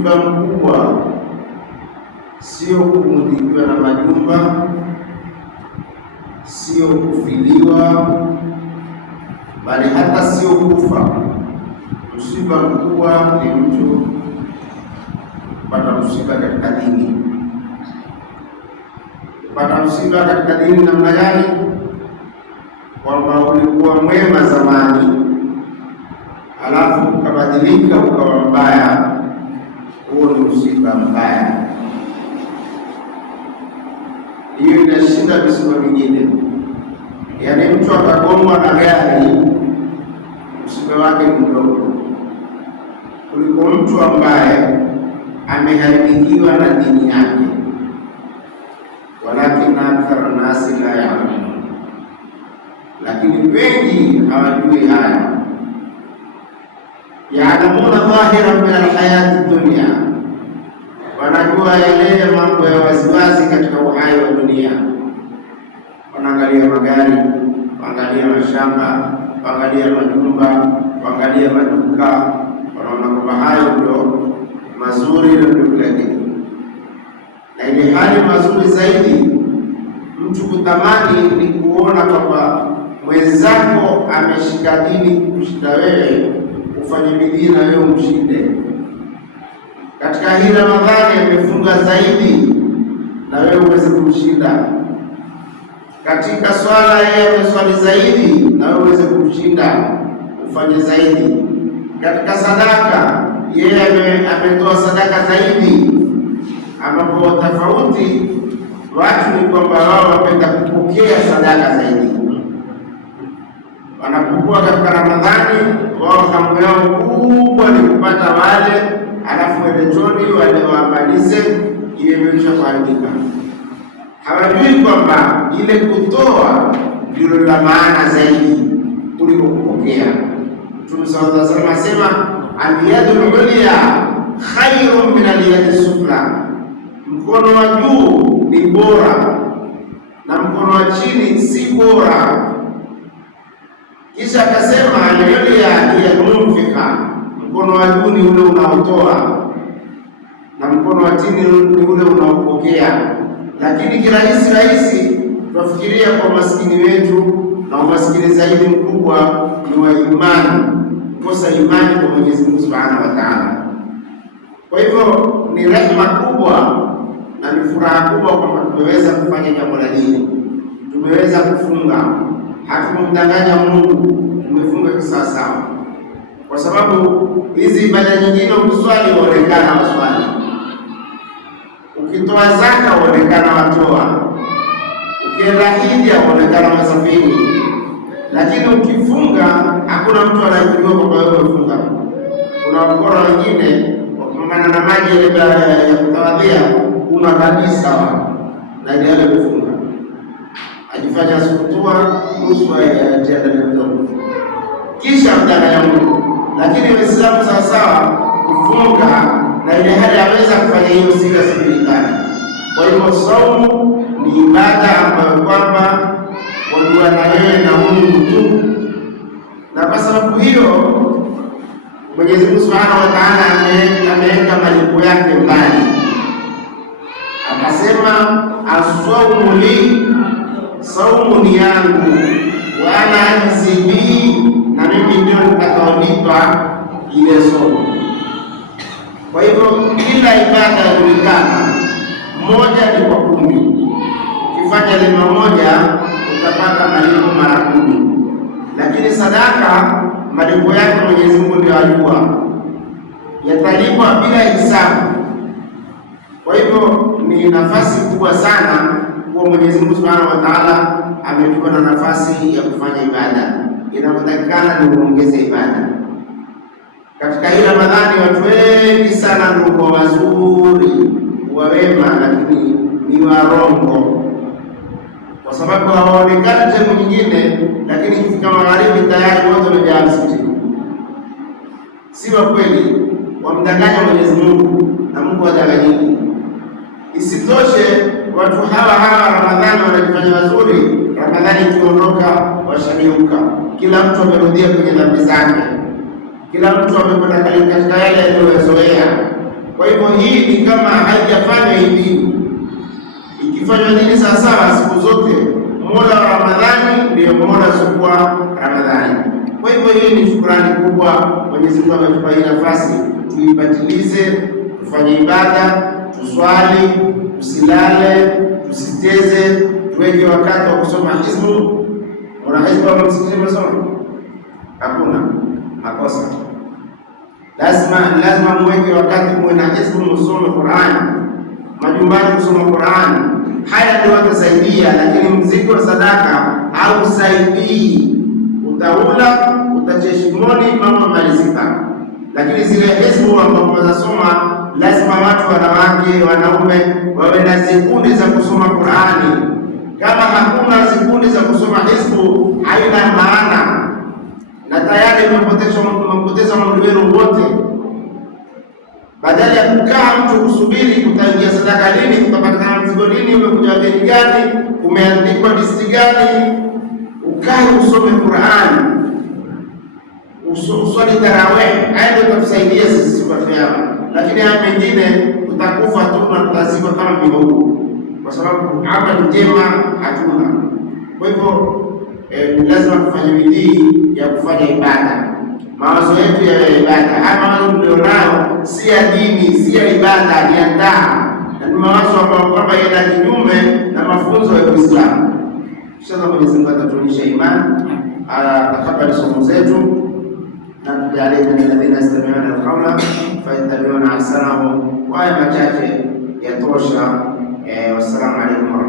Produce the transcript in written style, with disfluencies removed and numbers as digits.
msiba mkubwa sio kuvunjikiwa na majumba, sio kufiliwa, bali hata sio kufa. Msiba mkubwa ni mtu kupata msiba katika dini. Kupata msiba katika dini namna gani? Kwamba ulikuwa mwema zamani, halafu ukabadilika ukawa mbaya, huo ni msiba mbaya. Hiyo inashinda misiba mingine. Yaani mtu akagongwa na gari, msiba wake ni mdogo kuliko mtu ambaye ameharibikiwa na dini yake. Walakin akthara nasi la ya'lamun, lakini wengi hawajui haya. Ya'lamuna dhahiran min alhayati dunya, wanajua yale mambo ya waziwazi katika uhai wa dunia. Wanaangalia magari, wanaangalia mashamba, wanaangalia majumba, wanaangalia maduka, wanaona kwamba hayo ndio mazuri na ndio kila kitu. Na ile hali mazuri zaidi mtu kutamani ni kuona kwamba mwenzako ameshika dini kushinda wewe, ufanye bidii na wewe umshinde. Katika hii Ramadhani amefunga zaidi na wewe uweze kumshinda. Katika swala yeye ameswali zaidi na wewe uweze kumshinda, ufanye zaidi. Katika sadaka yeye ametoa sadaka zaidi, ambapo tofauti watu ni kwamba wao wapenda kupokea sadaka zaidi. Wanapokuwa katika Ramadhani, wao hamu yao kubwa ni kupata wale, alafu wendechoni wale wamalize ile imeisha kuharibika. Hawajui kwamba ile kutoa ndilo la maana zaidi kuliko kupokea. Mtume sallallahu alaihi wasallam asema, al-yadul ulya khairun min al-yadi sufla, mkono wa juu ni bora na mkono wa chini si bora. Kisha akasema al-ulya hiya al-munfiqa, mkono wa juu ni ule unaotoa na mkono wa chini ni ule unaopokea. Lakini kirahisi tunafikiria kwa maskini wetu, na umaskini zaidi mkubwa ni wa imani, kosa imani kwa Mwenyezi Mungu Subhanahu wa Ta'ala. Kwa hivyo ni rehema kubwa na ni furaha kubwa kwamba tumeweza kufanya jambo la dini, tumeweza kufunga, hatukumdanganya Mungu, tumefunga kisawasawa. Kwa sababu hizi ibada nyingine ukiswali waonekana waswali, ukitoa zaka waonekana watoa, ukienda hija waonekana wasafiri, lakini ukifunga hakuna mtu anayejua kwamba wewe umefunga. Kuna wakora wengine wakimangana na maji ya kutawadhia una kabisa na ile yale kufunga, ajifanya sukutua nusu ya tenda ndogo, kisha mdanganya Mungu. Lakini Waislamu sawasawa kufunga na ile hali aweza kufanya hiyo sila sijulikani. Kwa hivyo saumu ni ibada ambayo kwamba wadua na wewe na Mungu tu, na kwa sababu hiyo Mwenyezi Mungu Subhanahu wa Ta'ala ameweka malipo yake mbali. Akasema as-sawmu li, saumu ni yangu, wa ana ajzi bi, na mimi ndio nitakaolipa ile saumu. Kwa hivyo kila ibada yajulikana, moja ni kwa 10. Ukifanya lima moja utapata malipo mara 10. Lakini sadaka malipo yake Mwenyezi Mungu ndio ajua, yatalipwa bila hisabu. Kwa hivyo ni nafasi kubwa sana kwa Mwenyezi Mungu Subhanahu wa Ta'ala ametupa na nafasi ya kufanya ibada. Inapotakikana ni kuongeza ibada. Katika hii Ramadhani watu wengi sana ndio wazuri wa wema, lakini ni warongo, kwa sababu hawaonekani sehemu nyingine, lakini ikifika magharibi tayari wote wamejaa msikitini. Si wa kweli, wamdanganya Mwenyezi Mungu na Mungu adanganyiki. Isitoshe watu hawa Ramadhani wanajifanya wazuri, Ramadhani ikiondoka washaniuka, kila mtu amerudia kwenye dhambi zake, kila mtu amekwenda katika yale aliyozoea. Kwa hivyo hii ni kama haijafanywa hii dini. Ikifanywa dini sawasawa siku zote, Mola wa Ramadhani ndiyo Mola sikuwa Ramadhani. Kwa hivyo hii ni shukrani kubwa. Mwenyezi Mungu ametupa hii nafasi tuipatilize, tufanye ibada, tuswali, tusilale, tusiteze, tuweke wakati wa kusoma hizbu. Una hizbu hapa msikitini mnasoma? Hakuna, makosa. Lazima muweke wakati, muwe na hizbu, musome Qur'an majumbani, kusoma Qur'an. Haya ndio yatasaidia, lakini mzigo wa sadaka hausaidii. Utaula, utacheshimoni, mambo malizika. Lakini zile hizbu ambapo wanasoma, lazima watu, wanawake, wanaume wawe na sekunde za kusoma Qur'ani. Kama hakuna sekunde za kusoma hizbu, haina maana, na tayari mmepoteza muda wenu wote. Badala ya kukaa mtu kusubiri kutaingia sadaka lini, kutapatikana mzigo lini, umekuja wageni gani, umeandikwa listi gani, ukae usome Qur'an, uswali tarawih. Haya ndio takusaidia sisi siku ya Kiyama. Lakini haya mengine tutakufa tu na tutazikwa kama mihogo, kwa sababu amali njema hatuna. Kwa hivyo ni lazima tufanye bidii ya kufanya ibada. Mawazo yetu ya ibada, haya mawazo mlionayo si ya dini, si ya ibada, ni ya ndaa, na ni mawazo ambayo kwamba yana kinyume na mafunzo ya Uislamu. Inshallah Mwenyezi Mungu atatuonyesha imani, atakabali somo zetu, na tujalie min alladhina yastami'una al-qawla fayattabi'una ahsanahu. Haya machache yatosha. Wassalamu alaykum.